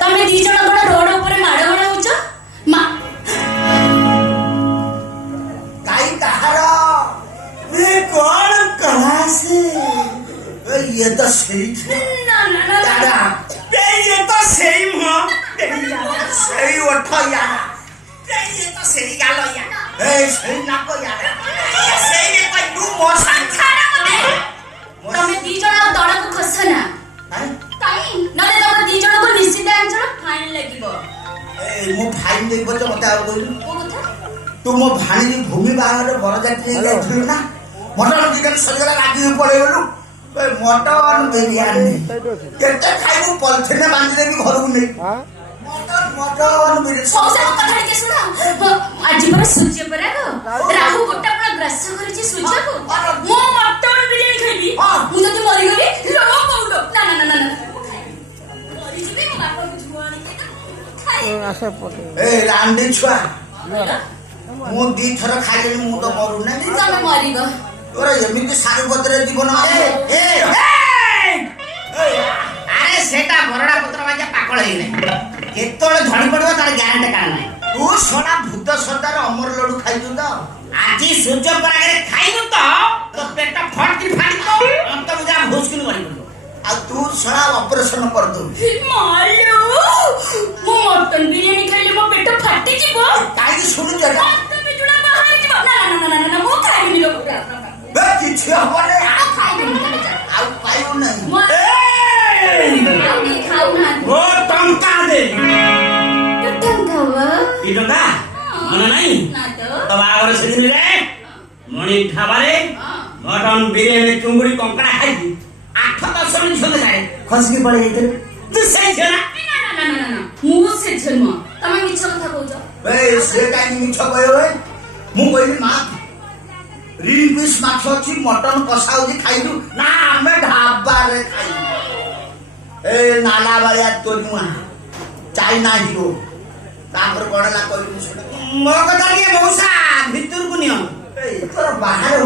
तमे दी जण बड रोड ऊपर माड़ माड़ होछ मा काई कहारो ये कौन कला से ये तो सही ना ना ना दादा ये तो सही मो सही उठो यार ये तो सही गालो यार सही ना को यार सही कोई तू मो संसार मते तमे दी जण दड़ को खसना काई नले तमे दी जण को निश्चित आंचल फाइन लागिबो मो फाइन देबो तो मते आ बोलू को कथा तू मो भाणी भूमि बाहर बरजात्री जाइथिलु ना मटन चिकन सजरा राजी पड़े बोलू मटन बिरयानी केते खाइबू पलथिने बांधी देबी घर को नहीं मटन बिरयानी सबसे कथा के सुना आज पर सूर्य पर राहु गोटा पूरा ग्रास करछि सूर्य को मो मटन बिरयानी खाइबी मु जति मरि गली लो पौडो ना ना ना ना मरि जिबे मो बापा को जुआनी खाइ आशा पके ए रांडी छुआ मु दी थर खाइले मु तो मरु ना तमे मरिगो तोरा एमिति सारू पत्र जीवन अरे सेटा बरडा पत्र बाजा पाकळ हेइ नै केतोळे धडी पडबो तार ग्यारंटी कान नै तू सोना भूत सरदार अमर लड्डू खाइतु तो आजी सूर्य परागरे खाइनु तो पेट फटकी फाटी तो अंत बुझा भोसकिन गडी पडो आ तू सोना ऑपरेशन कर दो मायो मो मटन बिरयानी खाइले मो पेट फाटी जिवो काई सुनु जरा तमे जुडा बाहर जिवो ना ना ना ना ना मो खाइबिनी लो पूरा बे किछि हबने आ खाइबिनी आ पाइउ नहीं मो ए खाउ ना ओ टंका दे टंकावा ई टंका मन नाही ना तो तो बागर सेदिन रे मणि ठाबारे मटन बिरयानी चुंगुडी कंकड़ा खाइ 8-10 जन झोले जाए खसकी पड़े इधर तू सही छ ना ना ना ना ना मु से जन्म तमे मिछ कथा कहउछ बे से काई मिछ कयो रे मु कहिली मा रील पिस माछ अछि मटन कसा होजी खाइलु ना हमें ढाबा रे खाइ ए नाला वाला तोनुआ चाइना हीरो तापर गणला कहिलु सुन मो कथा के मौसा भितर को नियो ए तोर बाहर